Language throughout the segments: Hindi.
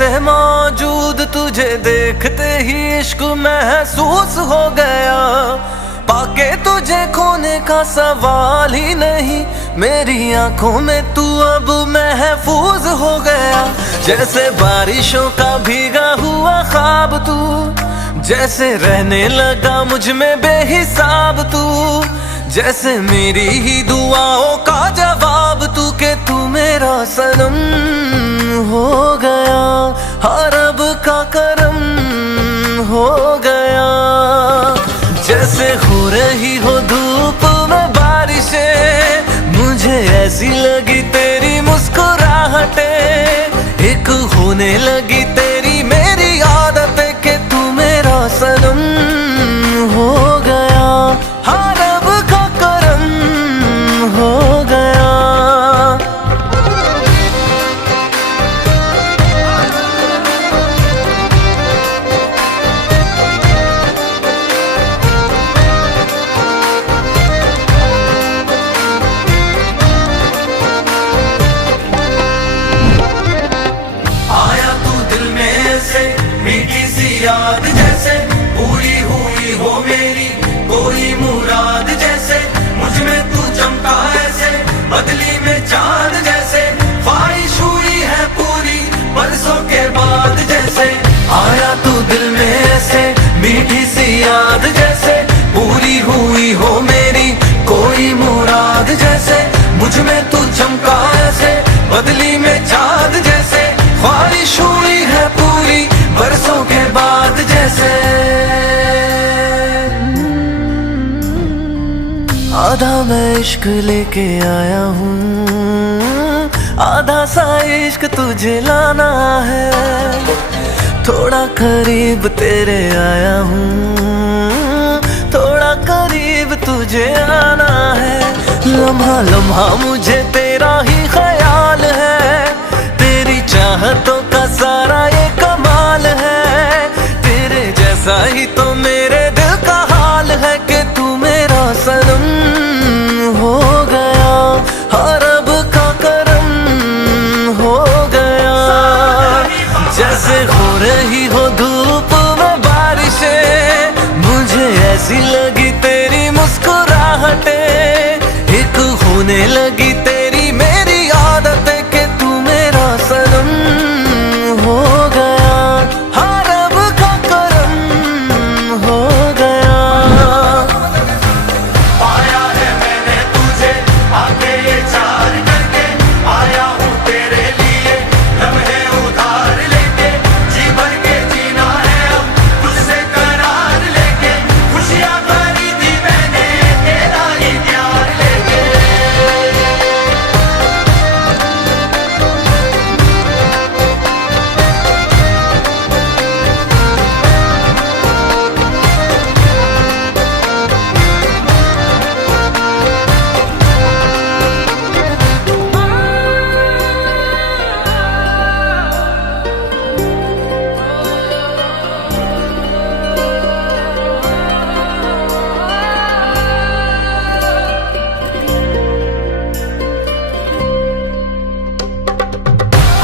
जैसे मौजूद तुझे देखते ही इश्क महसूस हो गया। पाके तुझे खोने का सवाल ही नहीं, मेरी आंखों में तू अब महफूज हो गया। जैसे बारिशों का भीगा हुआ ख्वाब तू, जैसे रहने लगा मुझ में बेहिसाब तू, जैसे मेरी ही दुआओं का जवाब तू, के तू मेरा सनम हो गया। हर रब का करम हो गया। जैसे हो रही हो धूप में बारिशें, मुझे ऐसी लगी तेरी मुस्कुराहटें। एक होने लगी तेरी मेरी आदतें, के तू मेरा सनम हो गया। हर रब का करम हो गया। याद जैसे पूरी हुई हो मेरी कोई मुराद, जैसे मुझ में तू चमका ऐसे बदली में चांद, जैसे ख्वाहिश हुई है पूरी बरसों के बाद। जैसे आया तू दिल में ऐसे मीठी सी याद, जैसे पूरी हुई हो मेरी कोई मुराद, जैसे मुझ में तू चमका ऐसे बदली में चांद, जैसे ख्वाहिश हुई है पूरी बरसों के बाद। जैसे आधा मैं इश्क लेके आया हूँ, आधा सा इश्क तुझे लाना है। थोड़ा करीब तेरे आया हूँ, थोड़ा करीब तुझे आना है। लम्हा लम्हा मुझे तेरा ही ख्याल है, तेरी चाहतों का सारा ये कमाल है। तेरे जैसा ही तो मेरे दिल का हाल है, कि तू मेरा सनम हो गया। हर रब का करम हो गया। जैसे हो रही हो धूप में बारिशें, मुझे ऐसी लगी तेरी मुस्कुराहटें। एक होने लगी तेरी मेरी आदतें, कि तू मेरा सनम हो गया। हर रब का करम हो गया। पाया है मैंने तुझे आके ये चार करके, आया हूँ तेरे लिए लम्हे उधार लेके। जी भर के जीना है अब तुझसे करार लेके, खुशियाँ खरीदी मैंने तेरा ही प्यार लेके।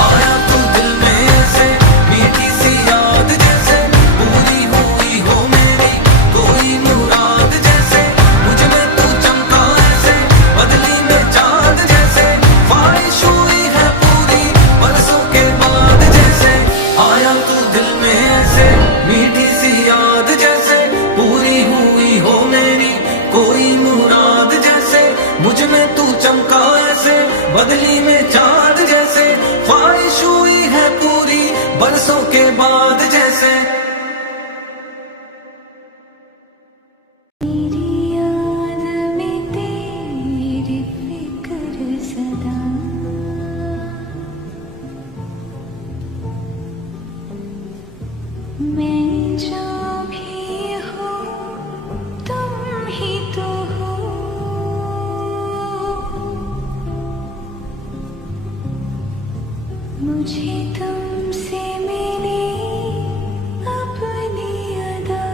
आया तू दिल में ऐसे मीठी सी याद, जैसे पूरी हुई हो मेरी कोई मुराद, जैसे मुझ में तू चमका ऐसे बदली में चांद, जैसे ख्वाहिश हुई है पूरी बरसों के बाद। जैसे आया तू दिल में ऐसे मीठी सी याद, जैसे पूरी हुई हो मेरी कोई मुराद, जैसे मुझ में तू चमका ऐसे बदली में चांद, जैसे ख्वाहिश हुई है पूरी बरसों के बाद। जैसे मेरी याद में तेरी फिक्र सदा, मैं जो भी हूँ तुम ही तो हो। मुझे तुमसे मिली अपनी अदा,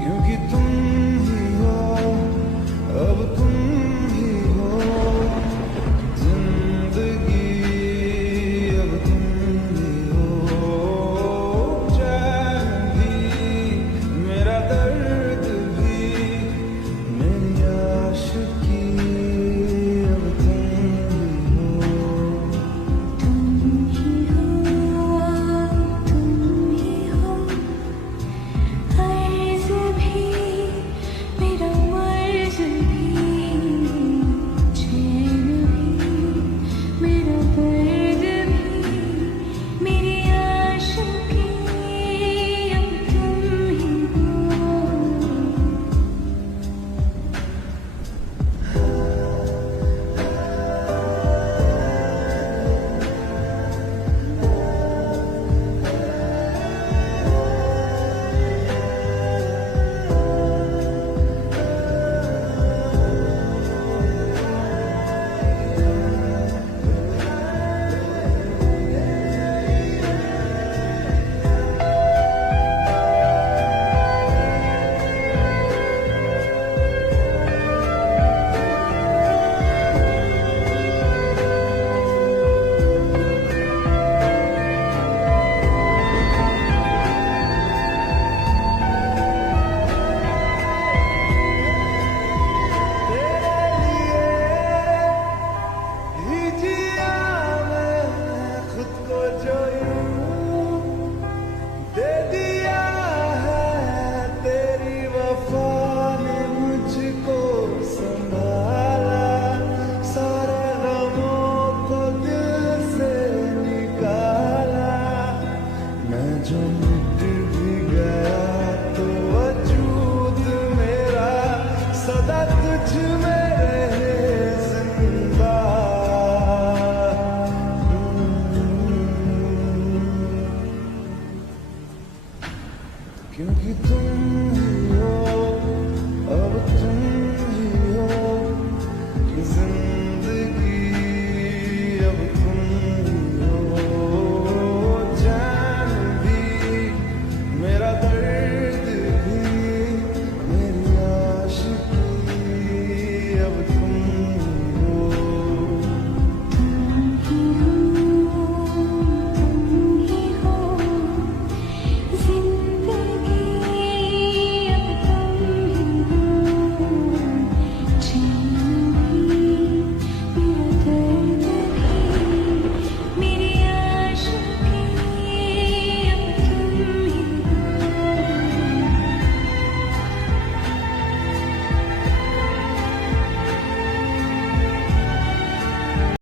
क्योंकि तुम ही हो, अब तुम ही हो जिंदगी। तुम